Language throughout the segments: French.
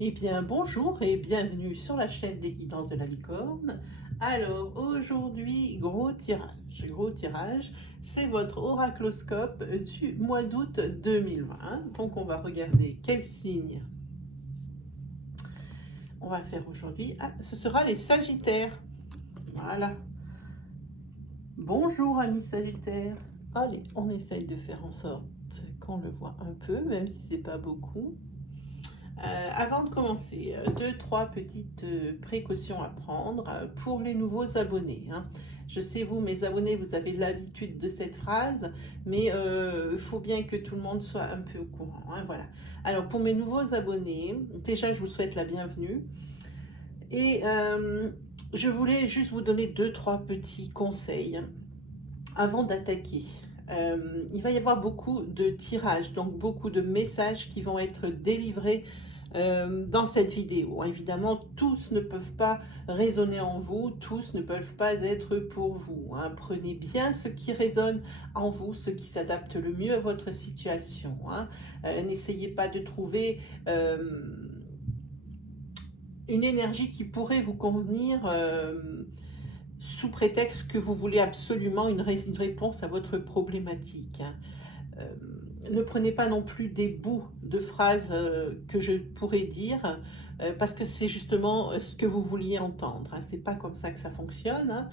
Eh bien, bonjour et bienvenue sur la chaîne des guidances de la licorne. Alors, aujourd'hui, gros tirage, c'est votre oracloscope du mois d'août 2020. Donc, on va regarder quel signe on va faire aujourd'hui. Ah, ce sera les Sagittaires. Voilà. Bonjour, amis Sagittaires. Allez, on essaye de faire en sorte qu'on le voit un peu, même si c'est pas beaucoup. Avant de commencer, deux, trois petites précautions à prendre pour les nouveaux abonnés. Je sais, vous, mes abonnés, vous avez l'habitude de cette phrase, mais il faut bien que tout le monde soit un peu au courant. Voilà. Alors, pour mes nouveaux abonnés, déjà, je vous souhaite la bienvenue. Et je voulais juste vous donner deux, trois petits conseils avant d'attaquer. Il va y avoir beaucoup de tirages, donc beaucoup de messages qui vont être délivrés dans cette vidéo. Évidemment, tous ne peuvent pas résonner en vous, tous ne peuvent pas être pour vous. Prenez bien ce qui résonne en vous, ce qui s'adapte le mieux à votre situation. N'essayez pas de trouver une énergie qui pourrait vous convenir sous prétexte que vous voulez absolument une réponse à votre problématique. Ne prenez pas non plus des bouts de phrases que je pourrais dire parce que c'est justement ce que vous vouliez entendre. C'est pas comme ça que ça fonctionne.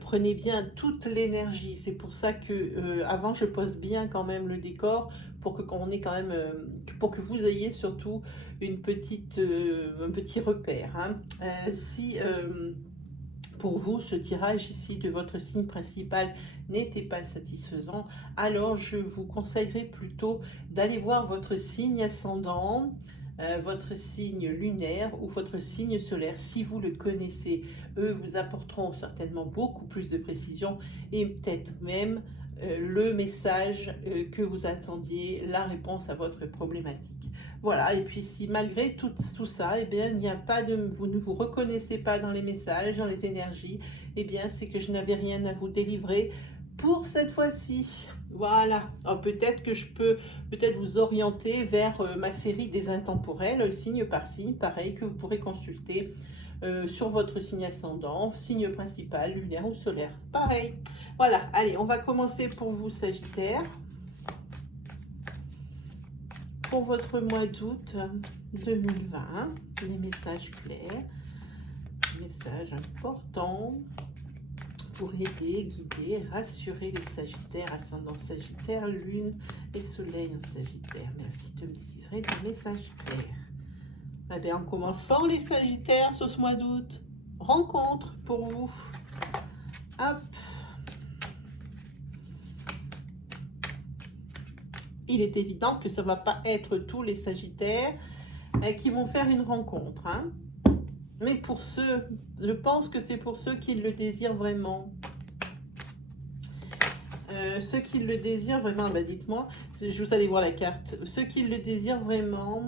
Prenez bien toute l'énergie. C'est pour ça que avant je pose bien quand même le décor pour que qu'on ait quand même pour que vous ayez surtout un petit repère. Si pour vous, ce tirage ici de votre signe principal n'était pas satisfaisant, alors je vous conseillerais plutôt d'aller voir votre signe ascendant, votre signe lunaire ou votre signe solaire. Si vous le connaissez, eux vous apporteront certainement beaucoup plus de précision et peut-être même le message que vous attendiez, la réponse à votre problématique. Voilà, et puis si malgré tout ça, eh bien, il n'y a pas vous ne vous reconnaissez pas dans les messages, dans les énergies, eh bien, c'est que je n'avais rien à vous délivrer pour cette fois-ci. Voilà, peut-être que je peux peut-être vous orienter vers ma série des intemporels, signe par signe, pareil, que vous pourrez consulter sur votre signe ascendant, signe principal, lunaire ou solaire. Pareil. Voilà, allez, on va commencer pour vous, Sagittaire. Pour votre mois d'août 2020, les messages clairs, les messages importants pour aider, guider, rassurer les Sagittaires, ascendant Sagittaire, Lune et Soleil en Sagittaire. Merci de me délivrer des messages clairs. Eh bien, on commence fort les Sagittaires sur ce mois d'août. Rencontre pour vous. Hop. Il est évident que ça ne va pas être tous les Sagittaires qui vont faire une rencontre. Mais pour ceux, je pense que c'est pour ceux qui le désirent vraiment. Ceux qui le désirent vraiment, dites-moi, je vous allez voir la carte. Ceux qui le désirent vraiment,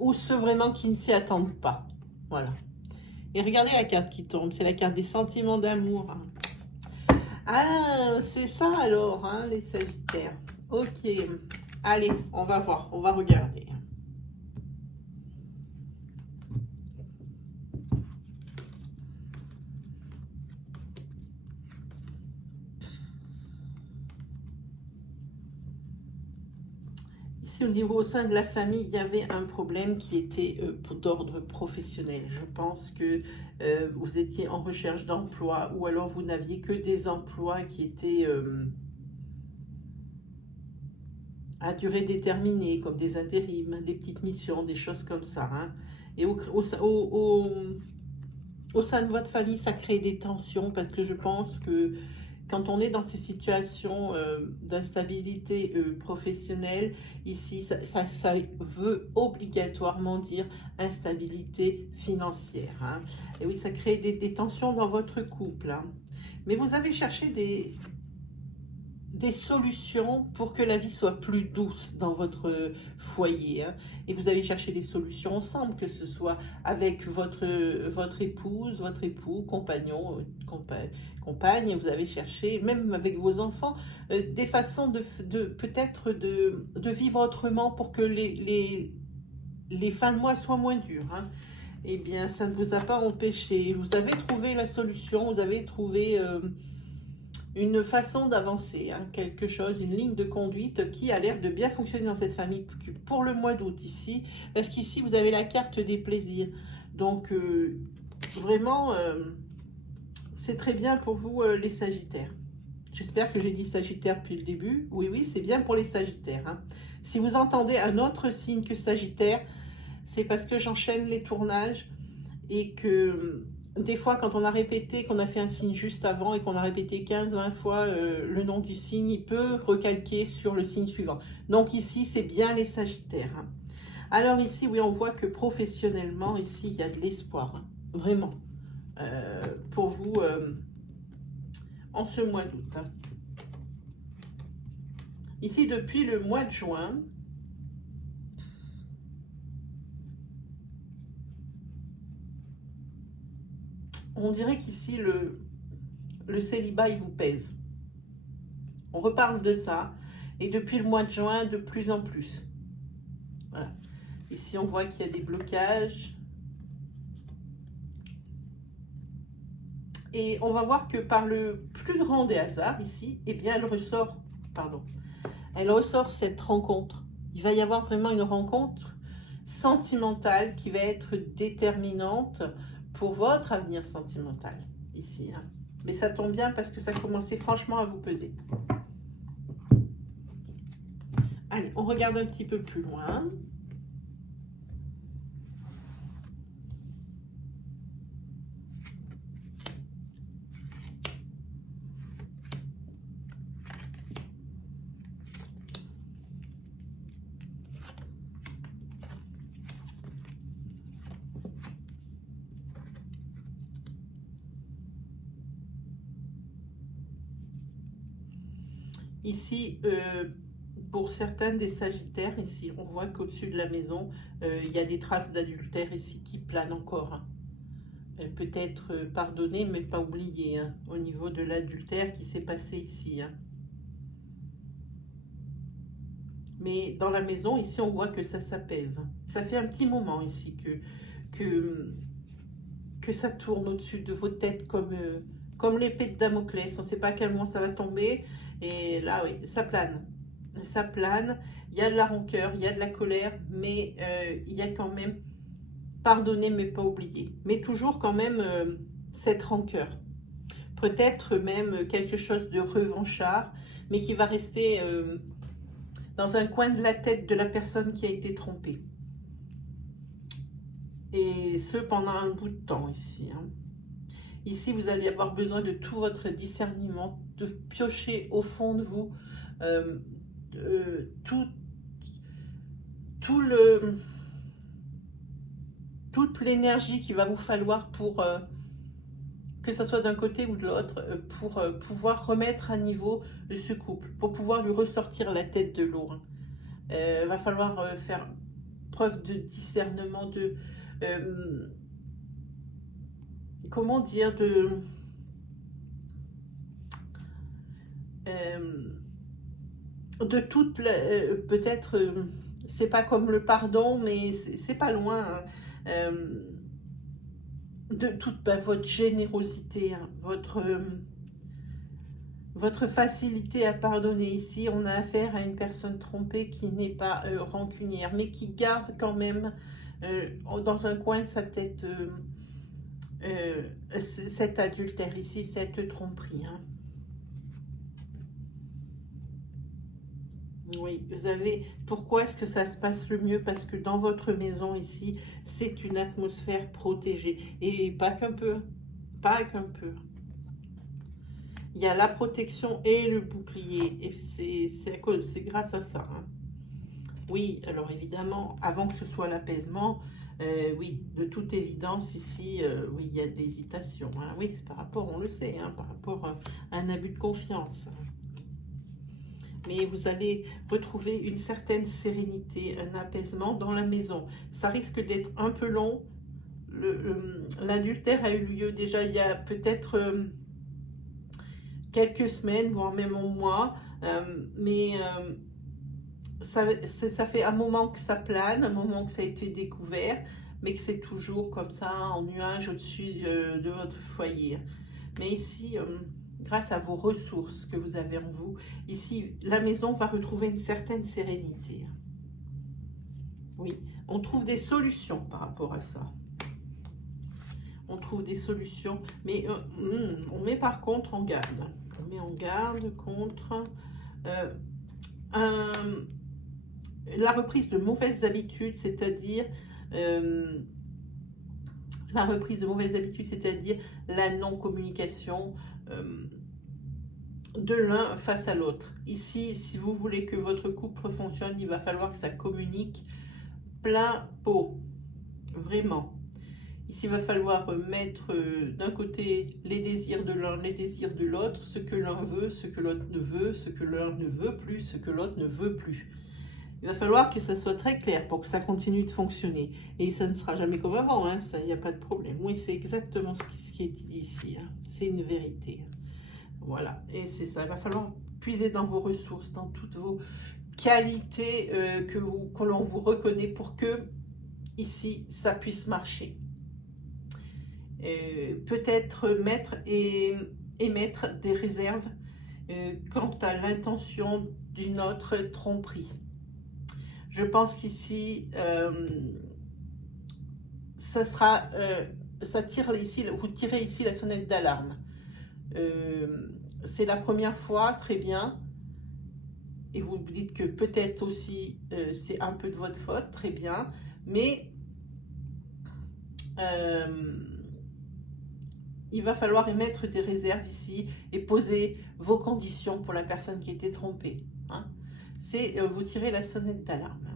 ou ceux vraiment qui ne s'y attendent pas. Voilà. Et regardez la carte qui tombe, c'est la carte des sentiments d'amour. Ah, c'est ça alors, les Sagittaires. Ok, allez, on va voir, on va regarder. Ici, au sein de la famille, il y avait un problème qui était d'ordre professionnel. Je pense que vous étiez en recherche d'emploi ou alors vous n'aviez que des emplois qui étaient à durée déterminée, comme des intérims, des petites missions, des choses comme ça. Et au sein de votre famille, ça crée des tensions parce que je pense que quand on est dans ces situations d'instabilité professionnelle, ici, ça veut obligatoirement dire instabilité financière. Et oui, ça crée des tensions dans votre couple. Mais vous avez cherché des solutions pour que la vie soit plus douce dans votre foyer. Et vous avez cherché des solutions ensemble, que ce soit avec votre épouse, votre époux, compagnon, compagne. Vous avez cherché, même avec vos enfants, des façons peut-être de vivre autrement pour que les fins de mois soient moins dures, hein, eh bien, ça ne vous a pas empêché. Vous avez trouvé la solution, vous avez trouvé une façon d'avancer, hein, quelque chose, une ligne de conduite qui a l'air de bien fonctionner dans cette famille pour le mois d'août ici, parce qu'ici, vous avez la carte des plaisirs. Donc, vraiment, c'est très bien pour vous, les Sagittaires. J'espère que j'ai dit Sagittaire depuis le début. Oui, oui, c'est bien pour les Sagittaires, hein. Si vous entendez un autre signe que Sagittaire, c'est parce que j'enchaîne les tournages et que des fois, quand on a répété, qu'on a fait un signe juste avant et qu'on a répété 15-20 fois le nom du signe, il peut recalquer sur le signe suivant. Donc ici, c'est bien les Sagittaires, hein. Alors ici, oui, on voit que professionnellement, ici, il y a de l'espoir, hein, vraiment, pour vous en ce mois d'août, hein. Ici, depuis le mois de juin, on dirait qu'ici, le célibat, il vous pèse. On reparle de ça. Et depuis le mois de juin, de plus en plus. Voilà. Ici, on voit qu'il y a des blocages. Et on va voir que par le plus grand des hasards, ici, eh bien, elle ressort cette rencontre. Il va y avoir vraiment une rencontre sentimentale qui va être déterminante pour votre avenir sentimental, ici, hein. Mais ça tombe bien parce que ça commençait franchement à vous peser. Allez, on regarde un petit peu plus loin. Ici, pour certains des Sagittaires, ici, on voit qu'au-dessus de la maison, il y a des traces d'adultère ici qui planent encore, hein. Peut-être pardonné, mais pas oublié, hein, au niveau de l'adultère qui s'est passé ici, hein. Mais dans la maison, ici, on voit que ça s'apaise. Ça fait un petit moment ici que ça tourne au-dessus de vos têtes comme l'épée de Damoclès. On ne sait pas à quel moment ça va tomber. Et là, oui, ça plane. Ça plane. Il y a de la rancœur, il y a de la colère, mais il y a quand même pardonner, mais pas oublier. Mais toujours quand même cette rancœur. Peut-être même quelque chose de revanchard, mais qui va rester dans un coin de la tête de la personne qui a été trompée. Et ce, pendant un bout de temps ici, hein. Ici, vous allez avoir besoin de tout votre discernement, de piocher au fond de vous toute l'énergie qu'il va vous falloir pour que ce soit d'un côté ou de l'autre, pour pouvoir remettre à niveau ce couple, pour pouvoir lui ressortir la tête de l'eau, hein. Va falloir faire preuve de discernement, de comment dire, de toute peut-être c'est pas comme le pardon, mais c'est pas loin, hein, de toute votre générosité, hein, votre facilité à pardonner. Ici, on a affaire à une personne trompée qui n'est pas rancunière, mais qui garde quand même dans un coin de sa tête cet adultère ici, cette tromperie, hein. Oui, vous avez... Pourquoi est-ce que ça se passe le mieux? Parce que dans votre maison ici, c'est une atmosphère protégée. Et pas qu'un peu, pas qu'un peu. Il y a la protection et le bouclier. Et c'est grâce à ça, hein. Oui, alors évidemment, avant que ce soit l'apaisement, oui, de toute évidence, ici, oui, il y a de l'hésitation, hein. Oui, par rapport, on le sait, hein, par rapport à un abus de confiance. Mais vous allez retrouver une certaine sérénité, un apaisement dans la maison. Ça risque d'être un peu long. L'adultère a eu lieu déjà il y a peut-être quelques semaines, voire même un mois. Mais ça fait un moment que ça plane, un moment que ça a été découvert, mais que c'est toujours comme ça, en nuage au-dessus de votre foyer. Mais ici, grâce à vos ressources que vous avez en vous, ici, la maison va retrouver une certaine sérénité. Oui, on trouve des solutions par rapport à ça. On trouve des solutions, mais on met par contre en garde. On met en garde contre la reprise de mauvaises habitudes, c'est-à-dire la non-communication de l'un face à l'autre. Ici, si vous voulez que votre couple fonctionne, il va falloir que ça communique plein pot, vraiment. Ici, il va falloir mettre d'un côté les désirs de l'un, les désirs de l'autre, ce que l'un veut, ce que l'autre ne veut, ce que l'un ne veut plus, ce que l'autre ne veut plus. Il va falloir que ça soit très clair pour que ça continue de fonctionner. Et ça ne sera jamais comme avant, hein, ça, il n'y a pas de problème. Oui, c'est exactement ce qui est dit ici, hein. C'est une vérité. Voilà, et c'est ça, il va falloir puiser dans vos ressources, dans toutes vos qualités que l'on vous reconnaît pour que, ici, ça puisse marcher. Peut-être mettre et émettre des réserves quant à l'intention d'une autre tromperie. Je pense qu'ici, ça tire ici, vous tirez ici la sonnette d'alarme. C'est la première fois, très bien. Et vous vous dites que peut-être aussi c'est un peu de votre faute, très bien. Mais il va falloir émettre des réserves ici et poser vos conditions pour la personne qui a été trompée. Hein. C'est vous tirez la sonnette d'alarme.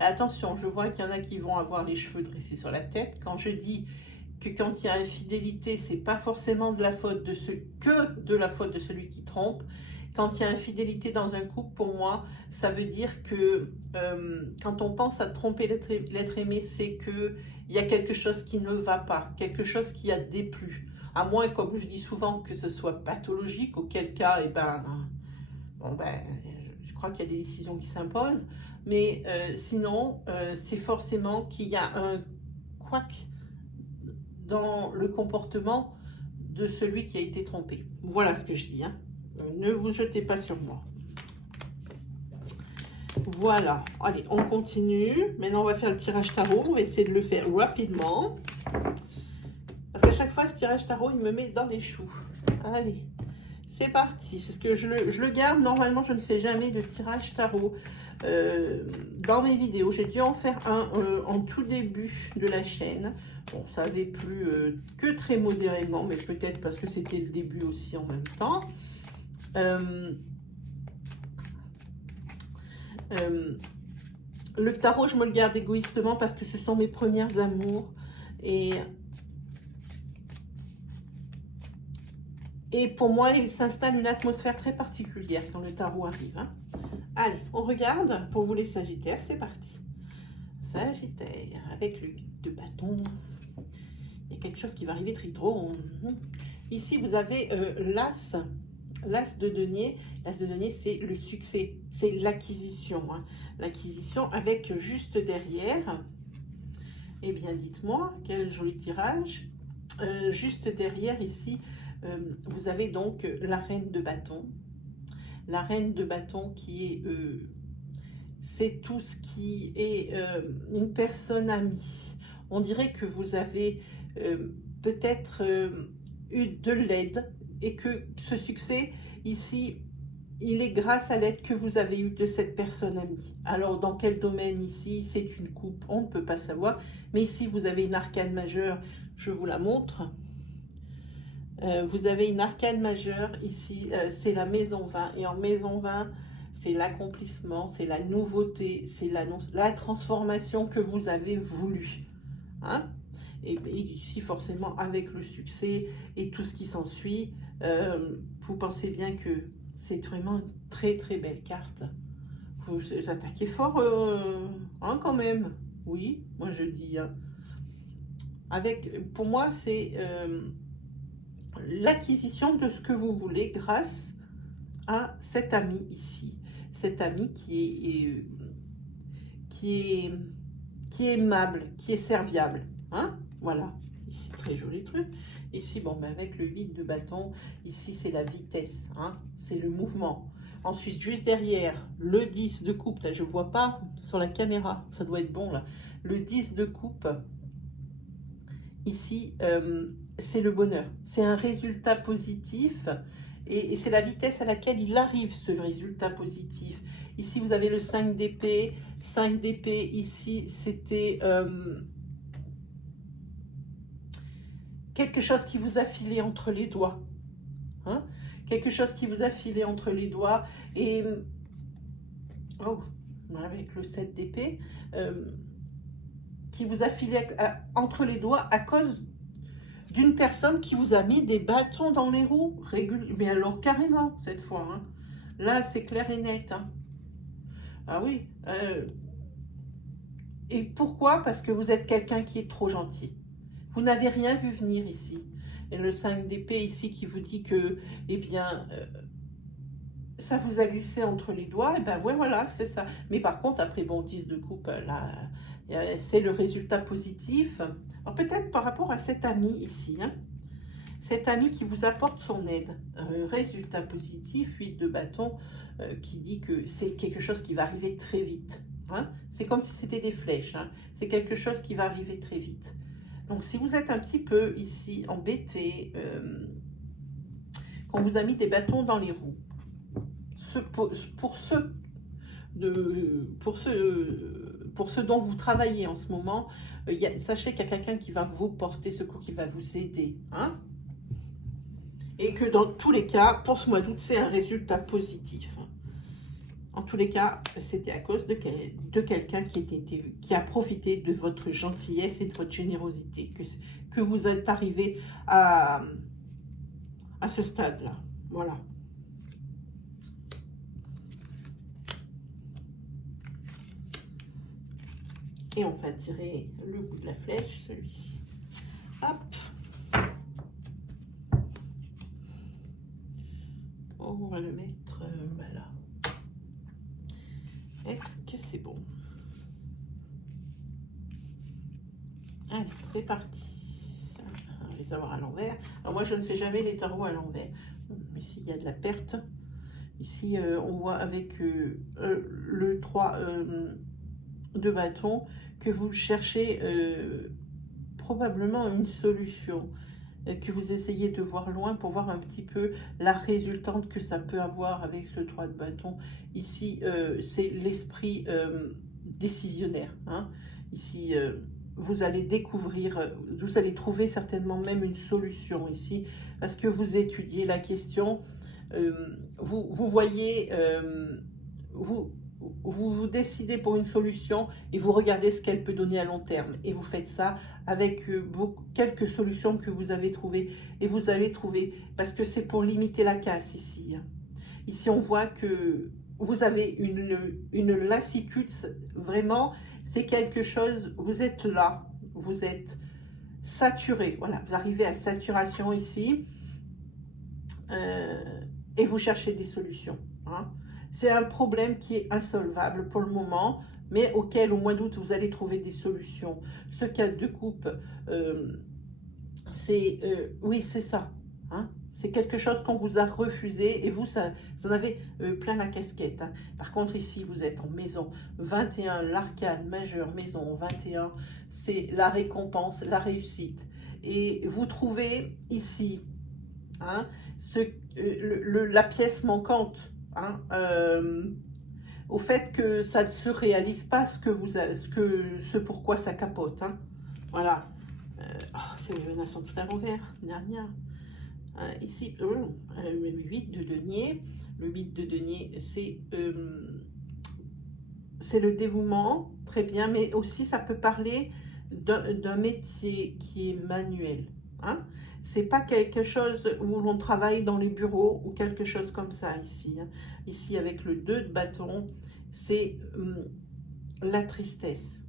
Attention, je vois qu'il y en a qui vont avoir les cheveux dressés sur la tête. Quand je dis que quand il y a infidélité, c'est pas forcément de la faute de celui qui trompe. Quand il y a infidélité dans un couple, pour moi, ça veut dire que quand on pense à tromper l'être aimé, c'est que il y a quelque chose qui ne va pas, quelque chose qui a déplu. À moins, comme je dis souvent, que ce soit pathologique, auquel cas, je crois qu'il y a des décisions qui s'imposent. Mais sinon, c'est forcément qu'il y a un couac dans le comportement de celui qui a été trompé. Voilà ce que je dis, hein. Ne vous jetez pas sur moi. Voilà. Allez, on continue. Maintenant, on va faire le tirage tarot. On va essayer de le faire rapidement. Parce qu'à chaque fois, ce tirage tarot, il me met dans les choux. Allez, c'est parti. Parce que je le garde. Normalement, je ne fais jamais de tirage tarot dans mes vidéos. J'ai dû en faire un en tout début de la chaîne. Bon, ça avait plu que très modérément, mais peut-être parce que c'était le début aussi en même temps. Le tarot, je me le garde égoïstement parce que ce sont mes premières amours. Et pour moi, il s'installe une atmosphère très particulière quand le tarot arrive. Hein. Allez, on regarde pour vous les Sagittaires. C'est parti. Sagittaire, avec le 8 de bâton. Il y a quelque chose qui va arriver très drôle. Ici, vous avez l'As. L'As de denier. L'As de denier, c'est le succès. C'est l'acquisition. Hein. L'acquisition avec juste derrière. Eh bien, dites-moi, quel joli tirage. Juste derrière, ici, vous avez donc la reine de bâton. La reine de bâton qui est... c'est tout ce qui est une personne amie. On dirait que vous avez peut-être eu de l'aide et que ce succès, ici, il est grâce à l'aide que vous avez eue de cette personne amie. Alors, dans quel domaine ici? C'est une coupe, on ne peut pas savoir. Mais ici, vous avez une arcane majeure, je vous la montre. Vous avez une arcane majeure ici, c'est la maison 20. Et en maison 20, c'est l'accomplissement, c'est la nouveauté, c'est la transformation que vous avez voulu. Hein? Et ici, forcément, avec le succès et tout ce qui s'ensuit, vous pensez bien que c'est vraiment une très très belle carte. Vous attaquez fort, hein, quand même. Oui, moi je dis. Hein. Pour moi, c'est l'acquisition de ce que vous voulez grâce à cet ami ici. cet ami qui est aimable, qui est serviable. Hein, voilà, ici très joli truc. Ici, bon, ben avec le 8 de bâton, ici c'est la vitesse, hein, c'est le mouvement. Ensuite, juste derrière, le 10 de coupe, là, je ne vois pas sur la caméra, ça doit être bon là. Le 10 de coupe, ici, c'est le bonheur. C'est un résultat positif et c'est la vitesse à laquelle il arrive, ce résultat positif. Ici, vous avez le 5 d'épée. 5 d'épée, ici, c'était quelque chose qui vous a filé entre les doigts. Hein, quelque chose qui vous a filé entre les doigts. Et, oh, avec le 7 d'épée, qui vous a filé entre les doigts à cause d'une personne qui vous a mis des bâtons dans les roues. Mais alors, carrément, cette fois. Hein. Là, c'est clair et net. Hein. Ah oui. Et pourquoi? Parce que vous êtes quelqu'un qui est trop gentil. Vous n'avez rien vu venir ici. Et le 5 d'épée ici qui vous dit que, eh bien, ça vous a glissé entre les doigts. Et ben ouais, voilà, c'est ça. Mais par contre, après, bon, 10 de coupe, là, c'est le résultat positif. Alors peut-être par rapport à cet ami ici, hein. Cet ami qui vous apporte son aide. Résultat positif, 8 de bâton, qui dit que c'est quelque chose qui va arriver très vite. Hein. C'est comme si c'était des flèches. Hein. C'est quelque chose qui va arriver très vite. Donc, si vous êtes un petit peu ici embêté, qu'on vous a mis des bâtons dans les roues, pour ce dont vous travaillez en ce moment, sachez qu'il y a quelqu'un qui va vous porter secours, qui va vous aider. Hein, et que dans tous les cas, pour ce mois d'août, c'est un résultat positif. En tous les cas, c'était à cause de quelqu'un qui a profité de votre gentillesse et de votre générosité, que vous êtes arrivé à ce stade-là. Voilà. Et on va tirer le bout de la flèche, celui-ci. Hop. On va le mettre là. Est-ce que c'est bon? Allez, c'est parti. On va les avoir à l'envers. Alors moi, je ne fais jamais les tarots à l'envers. Ici, il y a de la perte. Ici, on voit avec le 3 de bâton que vous cherchez probablement une solution, que vous essayez de voir loin pour voir un petit peu la résultante que ça peut avoir avec ce 3 de bâton. Ici, c'est l'esprit décisionnaire. Hein. Ici, vous allez découvrir, vous allez trouver certainement même une solution ici, parce que vous étudiez la question, vous voyez, vous décidez pour une solution et vous regardez ce qu'elle peut donner à long terme. Et vous faites ça avec quelques solutions que vous avez trouvées. Et vous allez trouver, parce que c'est pour limiter la casse ici. Ici, on voit que vous avez une lassitude, vraiment, c'est quelque chose, vous êtes là, vous êtes saturé. Voilà, vous arrivez à saturation ici. Et vous cherchez des solutions. Hein. C'est un problème qui est insolvable pour le moment, mais auquel au mois d'août, vous allez trouver des solutions. Ce 4 de coupe, oui, c'est ça. Hein. C'est quelque chose qu'on vous a refusé et vous en avez plein la casquette. Hein. Par contre, ici, vous êtes en maison 21, l'arcane majeur, maison 21, c'est la récompense, la réussite. Et vous trouvez ici hein, la pièce manquante. Hein, au fait que ça ne se réalise pas ce pourquoi ça capote. Hein. Voilà. C'est les menaces sont tout à l'envers. Dernière. Ici, le 8 de denier. Le 8 de denier, c'est le dévouement. Très bien. Mais aussi, ça peut parler d'un métier qui est manuel. Hein. C'est pas quelque chose où l'on travaille dans les bureaux ou quelque chose comme ça ici. Hein. Ici, avec le 2 de bâton, c'est la tristesse.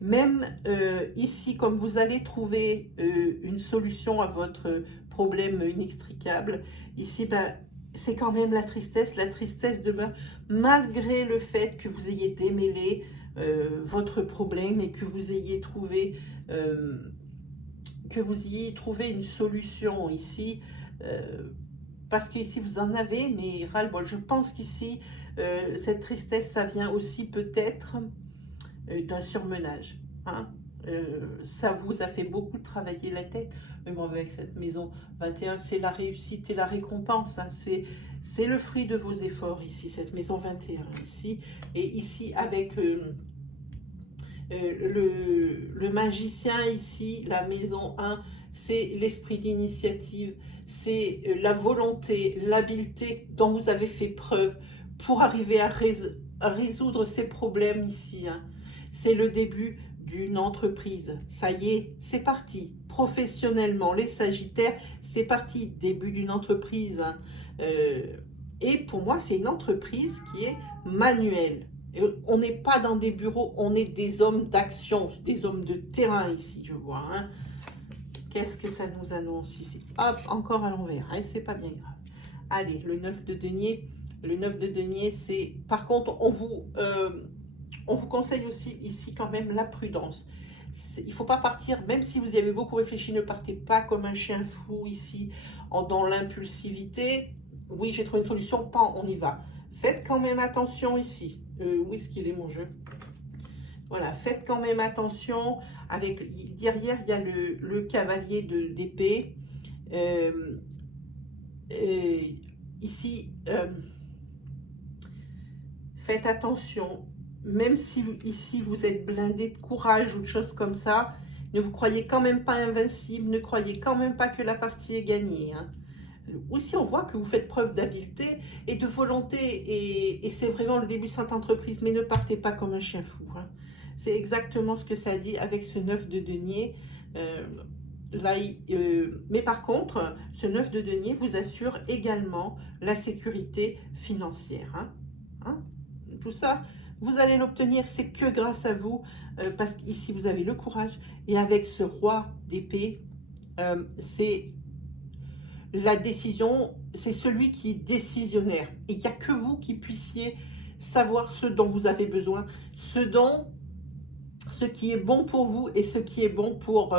Même ici, comme vous allez trouver une solution à votre problème inextricable, ici, ben, c'est quand même la tristesse demeure, malgré le fait que vous ayez démêlé votre problème et que vous ayez trouvé une solution ici, parce qu'ici vous en avez, mais ras-le-bol. Je pense qu'ici, cette tristesse, ça vient aussi peut-être d'un surmenage. Hein. Ça vous a fait beaucoup travailler la tête. Mais bon, avec cette maison 21, c'est la réussite et la récompense. Hein. C'est le fruit de vos efforts ici, cette maison 21 ici. Et ici, avec le magicien ici, la maison 1, c'est l'esprit d'initiative, c'est la volonté, l'habileté dont vous avez fait preuve pour arriver à résoudre ces problèmes ici. Hein. C'est le début d'une entreprise. Ça y est, c'est parti. Professionnellement, les Sagittaires, c'est parti. Début d'une entreprise. Hein. Et pour moi, c'est une entreprise qui est manuelle. On n'est pas dans des bureaux, on est des hommes d'action, des hommes de terrain ici, je vois. Hein. Qu'est-ce que ça nous annonce ici? Hop, encore à l'envers, hein, c'est pas bien grave. Allez, le 9 de denier. Le 9 de denier, c'est... Par contre, on vous conseille aussi ici quand même la prudence. Il ne faut pas partir, même si vous y avez beaucoup réfléchi, ne partez pas comme un chien fou ici, dans l'impulsivité. Oui, j'ai trouvé une solution, pas, on y va. Faites quand même attention ici. Où est-ce qu'il est mon jeu? Voilà, faites quand même attention. Derrière, il y a le cavalier d'épée. Ici, faites attention. Même si ici, vous êtes blindé de courage ou de choses comme ça, ne vous croyez quand même pas invincible. Ne croyez quand même pas que la partie est gagnée. Hein. Aussi, on voit que vous faites preuve d'habileté et de volonté, et c'est vraiment le début de cette entreprise, mais ne partez pas comme un chien fou. Hein. C'est exactement ce que ça dit avec ce 9 de denier. Mais par contre, ce 9 de denier vous assure également la sécurité financière. Hein. Hein. Tout ça, vous allez l'obtenir, c'est que grâce à vous, parce qu'ici, vous avez le courage, et avec ce roi d'épée, c'est... La décision, c'est celui qui est décisionnaire. Et il n'y a que vous qui puissiez savoir ce dont vous avez besoin, ce qui est bon pour vous et ce qui est bon pour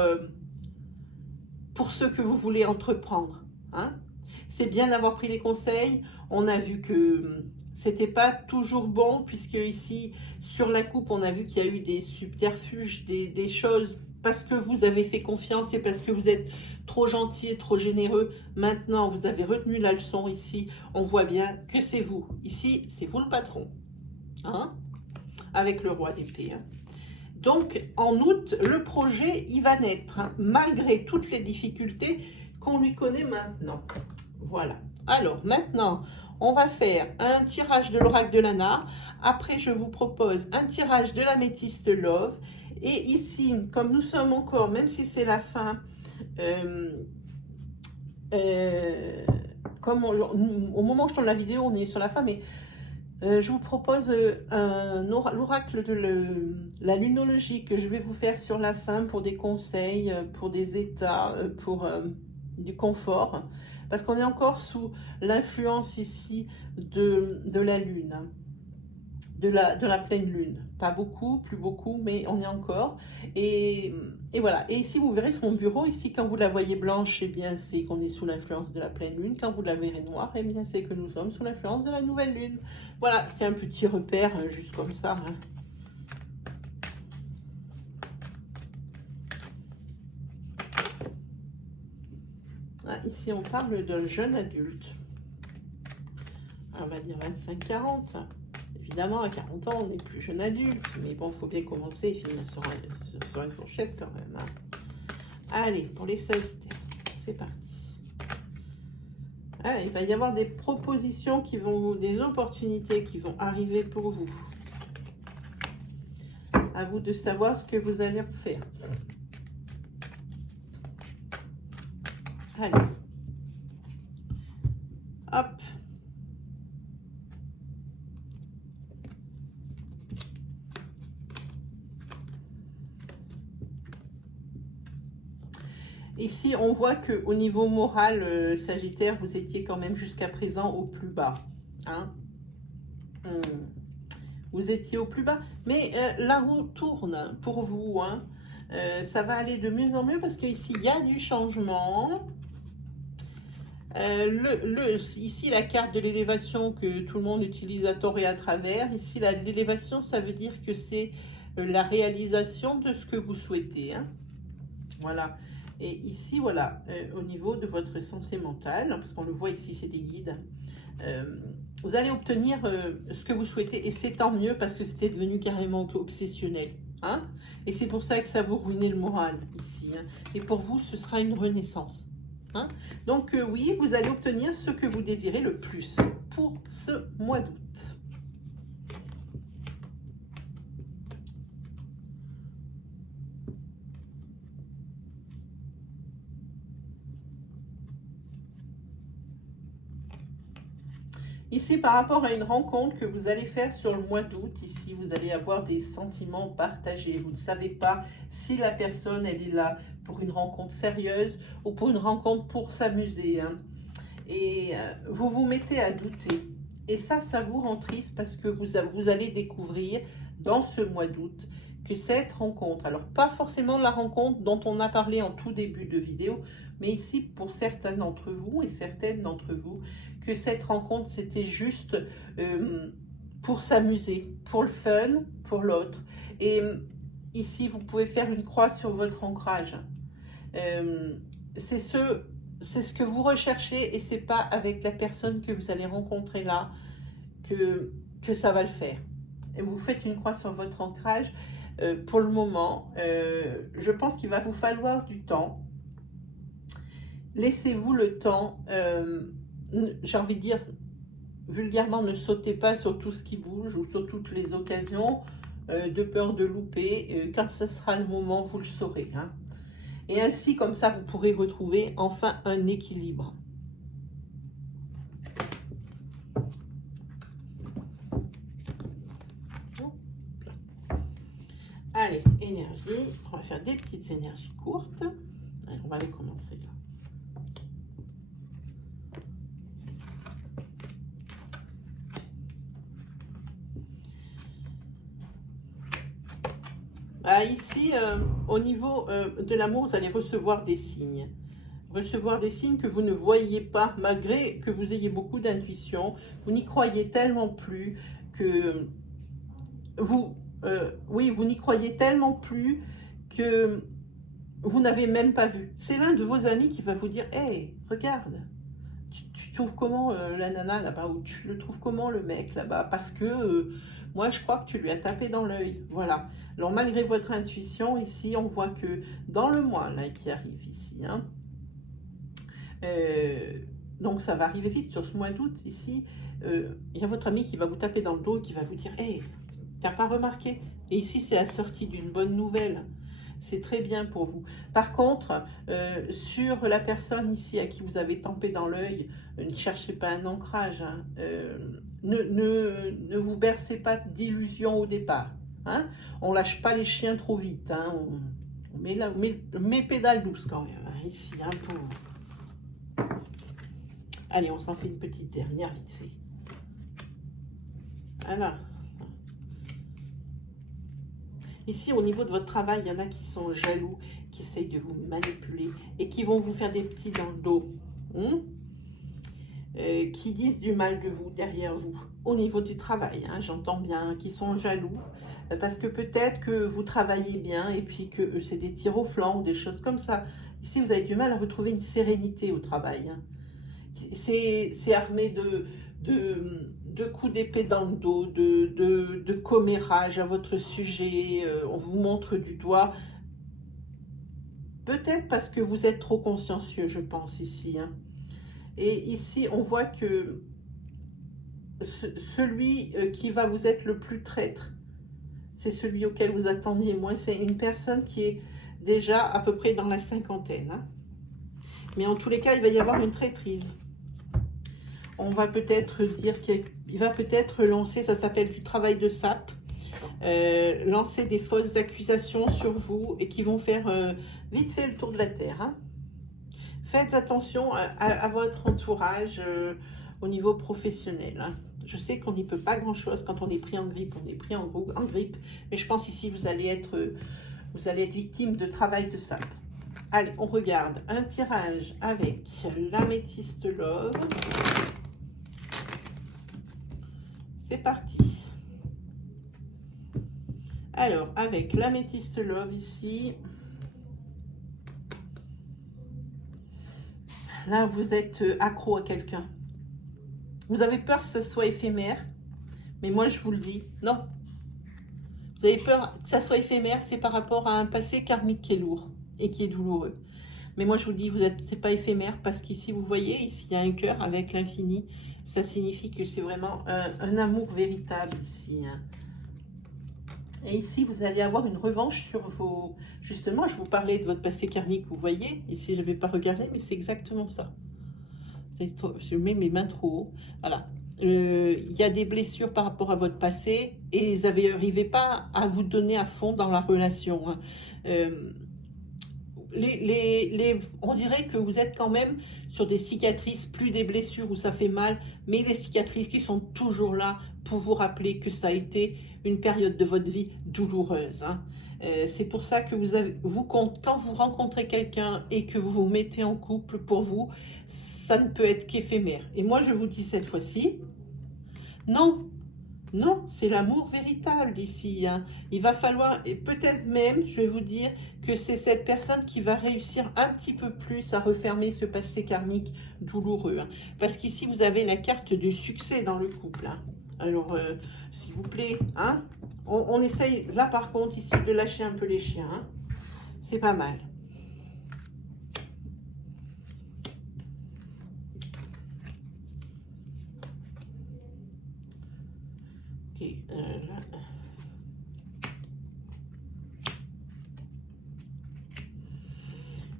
ce que vous voulez entreprendre. Hein. C'est bien d'avoir pris les conseils. On a vu que c'était pas toujours bon, puisque ici, sur la coupe, on a vu qu'il y a eu des subterfuges, des choses, parce que vous avez fait confiance et parce que vous êtes trop gentil et trop généreux. Maintenant, vous avez retenu la leçon ici. On voit bien que c'est vous. Ici, c'est vous le patron. Hein, avec le roi d'épée. Hein. Donc, en août, le projet, il va naître, hein, malgré toutes les difficultés qu'on lui connaît maintenant. Voilà. Alors, maintenant, on va faire un tirage de l'oracle de Lana. Après, je vous propose un tirage de l'améthyste Love. Et ici, comme nous sommes encore, même si c'est la fin, au moment où je tourne la vidéo, on est sur la fin, mais je vous propose l'oracle de la lunologie que je vais vous faire sur la fin pour des conseils, pour des états, pour du confort, parce qu'on est encore sous l'influence ici de la lune, hein, de la pleine lune. Pas beaucoup, plus beaucoup, mais on est encore. Et voilà. Et ici, vous verrez sur mon bureau, ici, quand vous la voyez blanche, eh bien, c'est qu'on est sous l'influence de la pleine lune. Quand vous la verrez noire, eh bien, c'est que nous sommes sous l'influence de la nouvelle lune. Voilà, c'est un petit repère, juste comme ça. Hein. Ah, ici, on parle d'un jeune adulte. On va dire 25-40. Évidemment, à 40 ans, on n'est plus jeune adulte, mais bon, il faut bien commencer et finir sur une fourchette quand même. Hein. Allez, pour les Sagittaires, c'est parti. Ah, il va y avoir des propositions des opportunités qui vont arriver pour vous. À vous de savoir ce que vous allez faire. Allez. Hop. Ici, on voit qu'au niveau moral, Sagittaire, vous étiez quand même jusqu'à présent au plus bas. Hein. Vous étiez au plus bas. Mais la roue tourne pour vous. Hein. Ça va aller de mieux en mieux parce qu'ici, il y a du changement. Ici, la carte de l'élévation que tout le monde utilise à tort et à travers. Ici, l'élévation, ça veut dire que c'est la réalisation de ce que vous souhaitez. Hein. Voilà. Et ici, voilà, au niveau de votre santé mentale, parce qu'on le voit ici, c'est des guides, vous allez obtenir ce que vous souhaitez. Et c'est tant mieux parce que c'était devenu carrément obsessionnel. Hein. Et c'est pour ça que ça vous ruinait le moral ici. Hein. Et pour vous, ce sera une renaissance. Hein. Donc oui, vous allez obtenir ce que vous désirez le plus pour ce mois d'août. Ici, par rapport à une rencontre que vous allez faire sur le mois d'août, ici, vous allez avoir des sentiments partagés. Vous ne savez pas si la personne, elle est là pour une rencontre sérieuse ou pour une rencontre pour s'amuser. Hein. Et vous vous mettez à douter. Et ça vous rend triste parce que vous allez découvrir dans ce mois d'août que cette rencontre, alors pas forcément la rencontre dont on a parlé en tout début de vidéo, mais ici pour certains d'entre vous et certaines d'entre vous, que cette rencontre c'était juste pour s'amuser, pour le fun, pour l'autre. Et ici vous pouvez faire une croix sur votre ancrage. C'est ce que vous recherchez et c'est pas avec la personne que vous allez rencontrer là que ça va le faire. Et vous faites une croix sur votre ancrage. Pour le moment, je pense qu'il va vous falloir du temps. Laissez-vous le temps. J'ai envie de dire, vulgairement, ne sautez pas sur tout ce qui bouge ou sur toutes les occasions de peur de louper. Quand ce sera le moment, vous le saurez. Hein. Et ainsi, comme ça, vous pourrez retrouver enfin un équilibre. Allez, énergie. On va faire des petites énergies courtes. Allez, on va les commencer là. Ah, ici, au niveau de l'amour, vous allez recevoir des signes. Recevoir des signes que vous ne voyez pas, malgré que vous ayez beaucoup d'intuition. Vous n'y croyez tellement plus que vous... oui, vous n'y croyez tellement plus que vous n'avez même pas vu. C'est l'un de vos amis qui va vous dire « Hey, regarde, tu trouves comment la nana là-bas » ou « Tu le trouves comment le mec là-bas » parce que moi, je crois que tu lui as tapé dans l'œil. Voilà. Alors, malgré votre intuition, ici, on voit que dans le mois là, qui arrive ici, hein, donc ça va arriver vite sur ce mois d'août, ici, il y a votre ami qui va vous taper dans le dos et qui va vous dire « Hey, t'as pas remarqué ?» Et ici, c'est la sortie d'une bonne nouvelle. C'est très bien pour vous. Par contre, sur la personne ici à qui vous avez tampé dans l'œil, ne cherchez pas un ancrage. Hein, ne vous bercez pas d'illusions au départ. Hein, on lâche pas les chiens trop vite. Hein, on met pédale douce quand même. Hein, ici, hein, pour... Allez, on s'en fait une petite dernière vite fait. Voilà. Ici, au niveau de votre travail, il y en a qui sont jaloux, qui essayent de vous manipuler et qui vont vous faire des petits dans le dos. Qui disent du mal de vous, derrière vous. Au niveau du travail, hein, j'entends bien, qui sont jaloux. Parce que peut-être que vous travaillez bien et puis que c'est des tirs au flanc ou des choses comme ça. Ici, vous avez du mal à retrouver une sérénité au travail. Hein. C'est armé de coups d'épée dans le dos, de commérage à votre sujet, on vous montre du doigt. Peut-être parce que vous êtes trop consciencieux, je pense, ici. Hein. Et ici, on voit que celui qui va vous être le plus traître, c'est celui auquel vous attendiez moins. C'est une personne qui est déjà à peu près dans la cinquantaine. Hein. Mais en tous les cas, il va y avoir une traîtrise. On va peut-être dire qu'il va peut-être lancer, ça s'appelle du travail de sape, lancer des fausses accusations sur vous et qui vont faire vite fait le tour de la terre. Hein. Faites attention à votre entourage au niveau professionnel. Hein. Je sais qu'on n'y peut pas grand-chose quand on est pris en grippe, on est pris en grippe, mais je pense ici vous allez être victime de travail de sape. Allez, on regarde un tirage avec l'améthyste love. C'est parti. Alors, avec l'améthyste love ici, là, vous êtes accro à quelqu'un. Vous avez peur que ça soit éphémère, mais moi, je vous le dis, non. Vous avez peur que ça soit éphémère, c'est par rapport à un passé karmique qui est lourd et qui est douloureux. Mais moi, je vous dis, c'est pas éphémère parce qu'ici, vous voyez, ici, il y a un cœur avec l'infini. Ça signifie que c'est vraiment un amour véritable ici. Hein. Et ici, vous allez avoir une revanche sur vos... Justement, je vous parlais de votre passé karmique, vous voyez. Ici, je ne vais pas regarder, mais c'est exactement ça. Je mets mes mains trop haut. Voilà. Il y a des blessures par rapport à votre passé et vous n'arrivez pas à vous donner à fond dans la relation. Hein. On dirait que vous êtes quand même sur des cicatrices, plus des blessures où ça fait mal, mais des cicatrices qui sont toujours là pour vous rappeler que ça a été une période de votre vie douloureuse. Hein. C'est pour ça que quand vous rencontrez quelqu'un et que vous vous mettez en couple, pour vous, ça ne peut être qu'éphémère. Et moi, je vous dis cette fois-ci, non. Non, c'est l'amour véritable d'ici. Hein. Il va falloir, et peut-être même, je vais vous dire, que c'est cette personne qui va réussir un petit peu plus à refermer ce passé karmique douloureux. Hein. Parce qu'ici, vous avez la carte de succès dans le couple. Hein. Alors, s'il vous plaît, hein, on essaye, là par contre, ici, de lâcher un peu les chiens. Hein. C'est pas mal. Ok, là.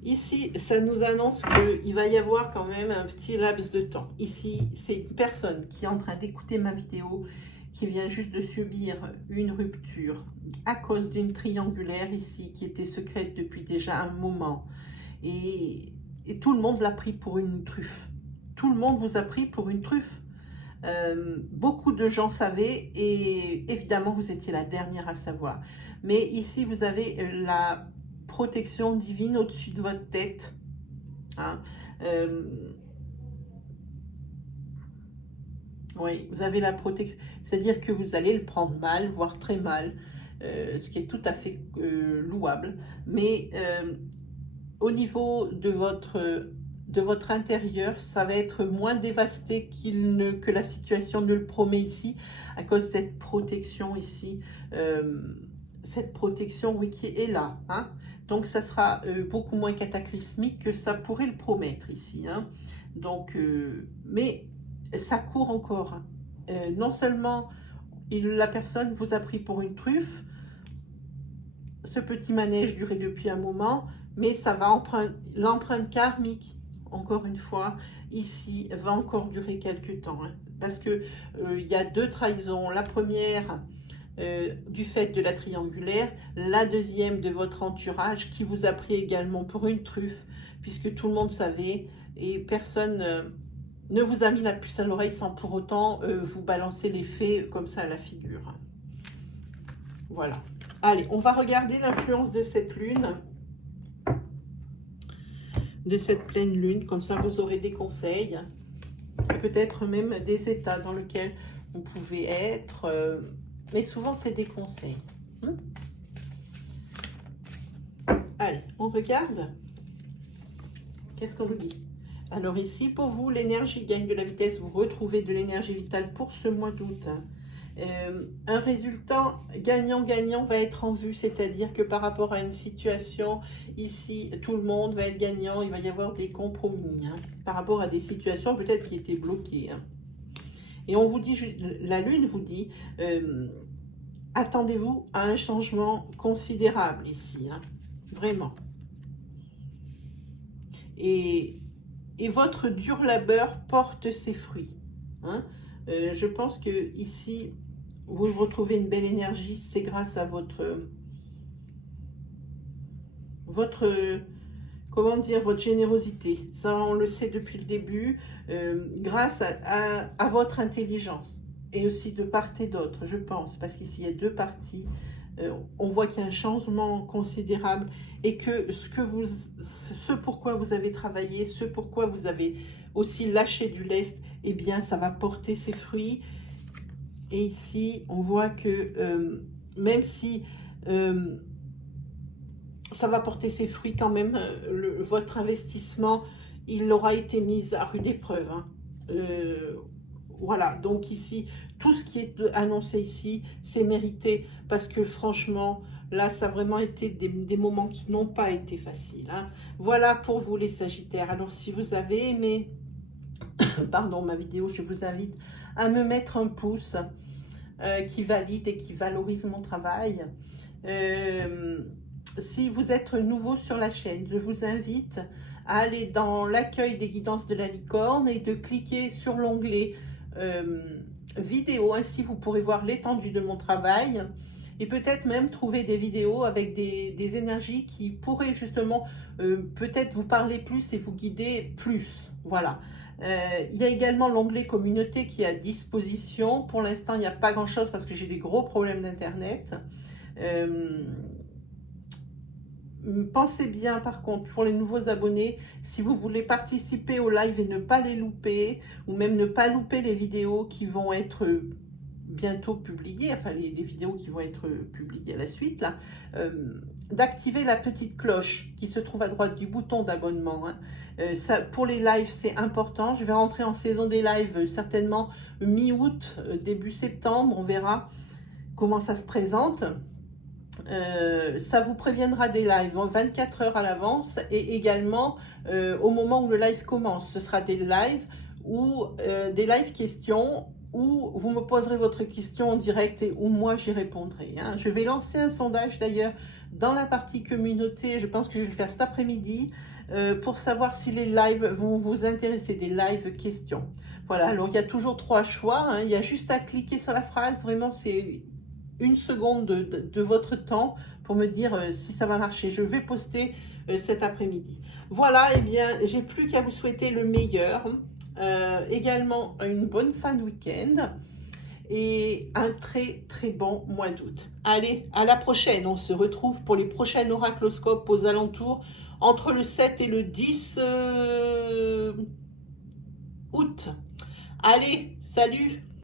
Ici, ça nous annonce qu'il va y avoir quand même un petit laps de temps. Ici, c'est une personne qui est en train d'écouter ma vidéo, qui vient juste de subir une rupture à cause d'une triangulaire ici, qui était secrète depuis déjà un moment. Et tout le monde l'a pris pour une truffe. Tout le monde vous a pris pour une truffe. Beaucoup de gens savaient et évidemment, vous étiez la dernière à savoir. Mais ici, vous avez la protection divine au-dessus de votre tête. Hein. Oui, vous avez la protection, c'est-à-dire que vous allez le prendre mal, voire très mal, ce qui est tout à fait louable. Mais au niveau de votre intérieur, ça va être moins dévasté que la situation ne le promet ici, à cause de cette protection ici, cette protection oui, qui est là. Hein. Donc, ça sera beaucoup moins cataclysmique que ça pourrait le promettre ici. Hein. Donc, mais ça court encore. Hein. Non seulement la personne vous a pris pour une truffe, ce petit manège durait depuis un moment, mais ça va l'empreinte karmique, encore une fois, ici, va encore durer quelques temps. Hein. Parce que il y a deux trahisons. La première, du fait de la triangulaire, la deuxième de votre entourage qui vous a pris également pour une truffe, puisque tout le monde savait et personne ne vous a mis la puce à l'oreille sans pour autant vous balancer les faits comme ça à la figure. Voilà. Allez, on va regarder l'influence de cette lune, de cette pleine lune, comme ça vous aurez des conseils, peut-être même des états dans lesquels vous pouvez être, mais souvent c'est des conseils. Allez, on regarde. Qu'est-ce qu'on nous dit? Alors ici, pour vous, l'énergie gagne de la vitesse, vous retrouvez de l'énergie vitale pour ce mois d'août. Un résultat gagnant-gagnant va être en vue, c'est-à-dire que par rapport à une situation, ici, tout le monde va être gagnant, il va y avoir des compromis, hein, par rapport à des situations peut-être qui étaient bloquées. Hein. Et on vous dit, la lune vous dit, attendez-vous à un changement considérable ici, hein, vraiment. Et votre dur labeur porte ses fruits. Hein. Je pense que ici, vous retrouvez une belle énergie, c'est grâce à votre comment dire, votre générosité. Ça, on le sait depuis le début, grâce à votre intelligence. Et aussi de part et d'autre, je pense, parce qu'ici, il y a deux parties. On voit qu'il y a un changement considérable et que ce pourquoi vous avez travaillé, ce pourquoi vous avez aussi lâché du lest, eh bien, ça va porter ses fruits. Et ici, on voit que même si ça va porter ses fruits quand même, votre investissement, il aura été mis à rude épreuve. Hein. Voilà, donc ici, tout ce qui est annoncé ici, c'est mérité parce que franchement, là, ça a vraiment été des moments qui n'ont pas été faciles. Hein. Voilà pour vous les Sagittaires. Alors, si vous avez aimé pardon, ma vidéo, je vous invite à me mettre un pouce qui valide et qui valorise mon travail. Si vous êtes nouveau sur la chaîne, je vous invite à aller dans l'accueil des guidances de la licorne et de cliquer sur l'onglet vidéo. Ainsi, vous pourrez voir l'étendue de mon travail et peut-être même trouver des vidéos avec des énergies qui pourraient justement peut-être vous parler plus et vous guider plus. Voilà. Il y a également l'onglet communauté qui est à disposition. Pour l'instant, il n'y a pas grand-chose parce que j'ai des gros problèmes d'internet. Pensez bien par contre pour les nouveaux abonnés, si vous voulez participer au live et ne pas les louper, ou même ne pas louper les vidéos qui vont être bientôt publiées, enfin les vidéos qui vont être publiées à la suite, là, d'activer la petite cloche qui se trouve à droite du bouton d'abonnement. Hein. Ça, pour les lives, c'est important. Je vais rentrer en saison des lives certainement mi-août, début septembre, on verra comment ça se présente. Ça vous préviendra des lives 24 heures à l'avance et également au moment où le live commence. Ce sera des lives ou des live questions où vous me poserez votre question en direct et où moi j'y répondrai. Hein. Je vais lancer un sondage d'ailleurs dans la partie communauté. Je pense que je vais le faire cet après-midi pour savoir si les lives vont vous intéresser, des live questions. Voilà, alors il y a toujours 3 choix. Hein. Il y a juste à cliquer sur la phrase. Vraiment, c'est une seconde de votre temps pour me dire si ça va marcher. Je vais poster cet après-midi. Voilà, et bien, j'ai plus qu'à vous souhaiter le meilleur. Également, une bonne fin de week-end et un très très bon mois d'août. Allez, à la prochaine. On se retrouve pour les prochains oracloscopes aux alentours entre le 7 et le 10 août. Allez, salut!